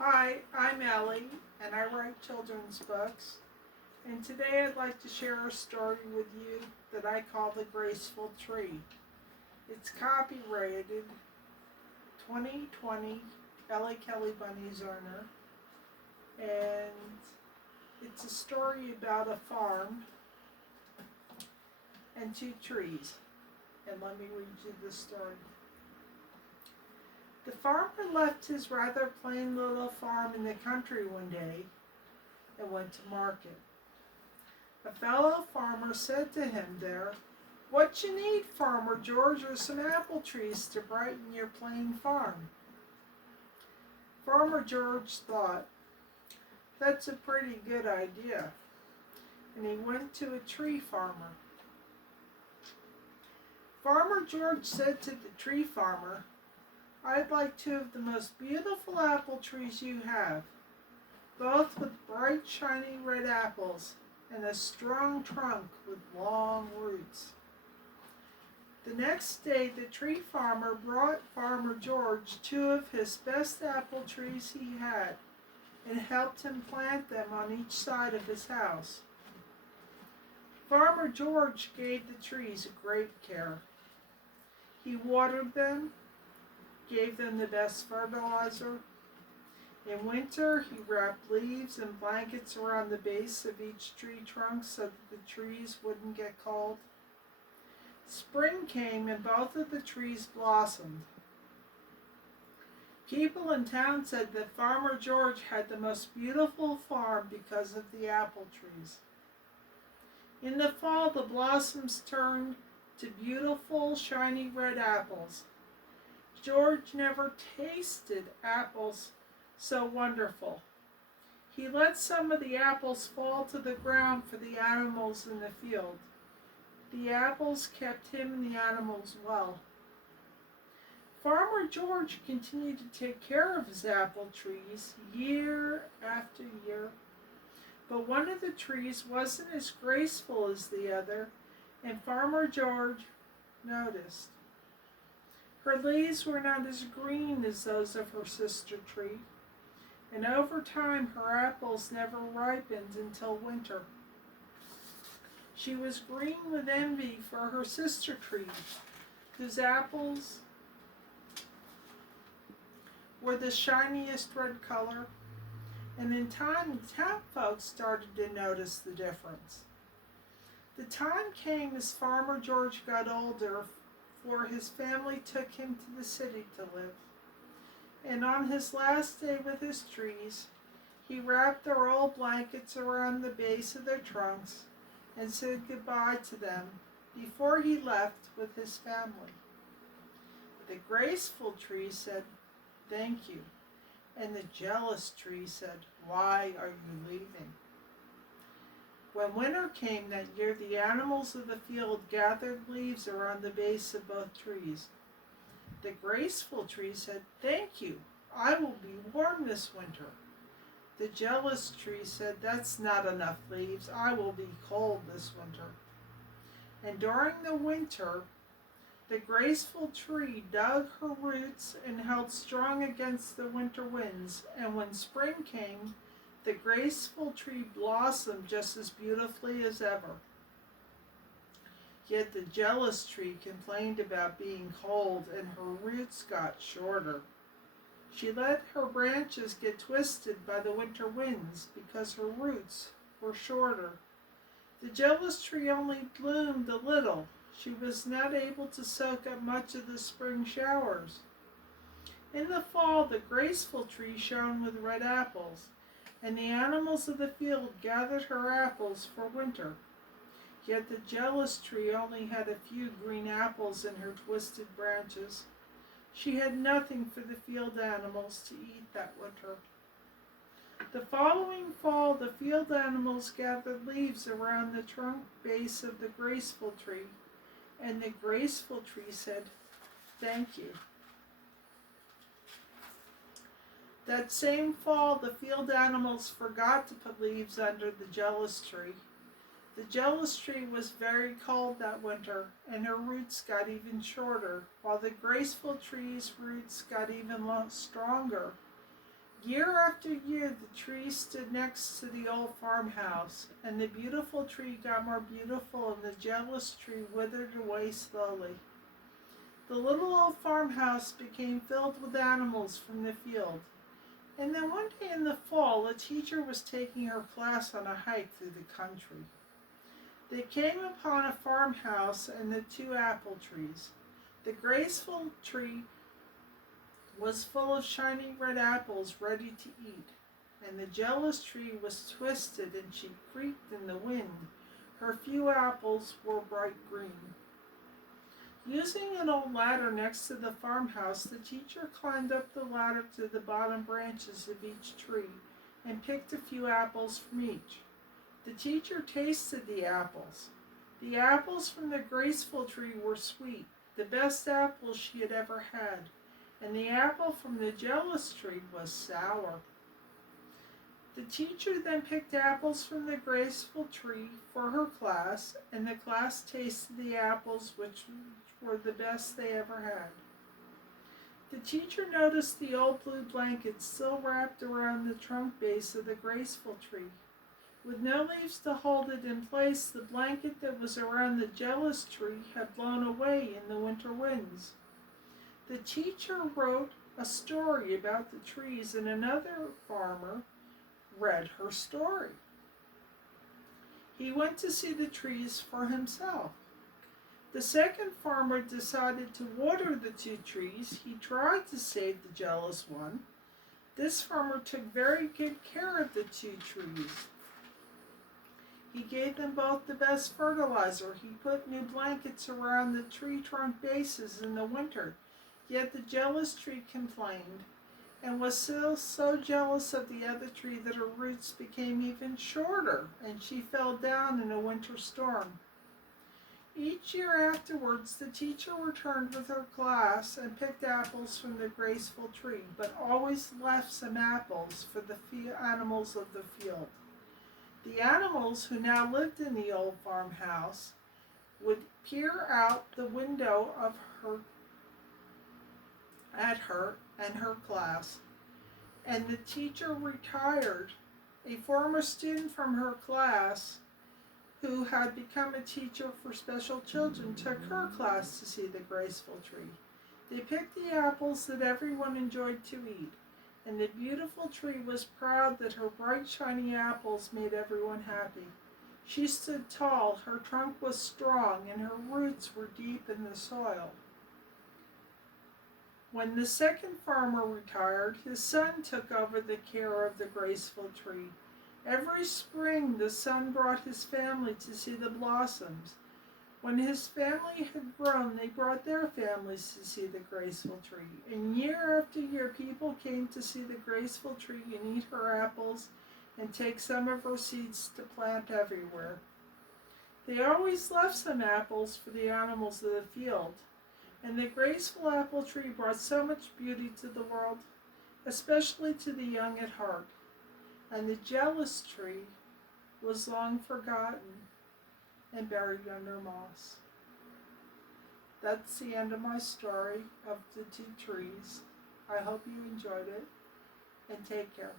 Hi, I'm Ellie, and I write children's books. And today I'd like to share a story with you that I call The Graceful Tree. It's copyrighted 2020 Ellie Kelly Bunny Zerner, and it's a story about a farm and two trees. And let me read you the story. The farmer left his rather plain little farm in the country one day and went to market. A fellow farmer said to him there, "What you need, Farmer George, are some apple trees to brighten your plain farm." Farmer George thought, "That's a pretty good idea," and he went to a tree farmer. Farmer George said to the tree farmer, "I'd like two of the most beautiful apple trees you have, both with bright shiny red apples and a strong trunk with long roots." The next day the tree farmer brought Farmer George two of his best apple trees he had and helped him plant them on each side of his house. Farmer George gave the trees great care. He watered them, gave them the best fertilizer. In winter, he wrapped leaves and blankets around the base of each tree trunk so that the trees wouldn't get cold. Spring came and both of the trees blossomed. People in town said that Farmer George had the most beautiful farm because of the apple trees. In the fall, the blossoms turned to beautiful, shiny red apples. George never tasted apples so wonderful. He let some of the apples fall to the ground for the animals in the field. The apples kept him and the animals well. Farmer George continued to take care of his apple trees year after year, but one of the trees wasn't as graceful as the other, and Farmer George noticed. Her leaves were not as green as those of her sister tree, and over time her apples never ripened until winter. She was green with envy for her sister tree, whose apples were the shiniest red color, and in time the town folks started to notice the difference. The time came as Farmer George got older, for his family took him to the city to live. And on his last day with his trees, he wrapped their old blankets around the base of their trunks and said goodbye to them before he left with his family. The graceful tree said, "Thank you," and the jealous tree said, "Why are you leaving?" When winter came that year, the animals of the field gathered leaves around the base of both trees. The graceful tree said, "Thank you, I will be warm this winter." The jealous tree said, "That's not enough leaves, I will be cold this winter." And during the winter, the graceful tree dug her roots and held strong against the winter winds, and when spring came, the graceful tree blossomed just as beautifully as ever. Yet the jealous tree complained about being cold, and her roots got shorter. She let her branches get twisted by the winter winds because her roots were shorter. The jealous tree only bloomed a little. She was not able to soak up much of the spring showers. In the fall, the graceful tree shone with red apples, and the animals of the field gathered her apples for winter. Yet the jealous tree only had a few green apples in her twisted branches. She had nothing for the field animals to eat that winter. The following fall, the field animals gathered leaves around the trunk base of the graceful tree, and the graceful tree said, "Thank you." That same fall, the field animals forgot to put leaves under the jealous tree. The jealous tree was very cold that winter, and her roots got even shorter, while the graceful tree's roots got even stronger. Year after year, the tree stood next to the old farmhouse, and the beautiful tree got more beautiful, and the jealous tree withered away slowly. The little old farmhouse became filled with animals from the field. And then one day in the fall, a teacher was taking her class on a hike through the country. They came upon a farmhouse and the two apple trees. The graceful tree was full of shining red apples ready to eat, and the jealous tree was twisted and she creaked in the wind. Her few apples were bright green. Using an old ladder next to the farmhouse, the teacher climbed up the ladder to the bottom branches of each tree and picked a few apples from each. The teacher tasted the apples. The apples from the graceful tree were sweet, the best apples she had ever had, and the apple from the jealous tree was sour. The teacher then picked apples from the graceful tree for her class, and the class tasted the apples which were the best they ever had. The teacher noticed the old blue blanket still wrapped around the trunk base of the graceful tree. With no leaves to hold it in place, the blanket that was around the jealous tree had blown away in the winter winds. The teacher wrote a story about the trees, and another farmer read her story. He went to see the trees for himself. The second farmer decided to water the two trees. He tried to save the jealous one. This farmer took very good care of the two trees. He gave them both the best fertilizer. He put new blankets around the tree trunk bases in the winter. Yet the jealous tree complained and was still so jealous of the other tree that her roots became even shorter and she fell down in a winter storm. Each year afterwards, the teacher returned with her class and picked apples from the graceful tree, but always left some apples for the animals of the field. The animals who now lived in the old farmhouse would peer out the window of at her and her class, and the teacher retired. A former student from her class who had become a teacher for special children took her class to see the graceful tree. They picked the apples that everyone enjoyed to eat, and the beautiful tree was proud that her bright shiny apples made everyone happy. She stood tall, her trunk was strong, and her roots were deep in the soil. When the second farmer retired, his son took over the care of the graceful tree. Every spring the son brought his family to see the blossoms. When his family had grown, they brought their families to see the graceful tree. And year after year, people came to see the graceful tree and eat her apples and take some of her seeds to plant everywhere. They always left some apples for the animals of the field. And the graceful apple tree brought so much beauty to the world, especially to the young at heart. And the jealous tree was long forgotten and buried under moss. That's the end of my story of the two trees. I hope you enjoyed it, and take care.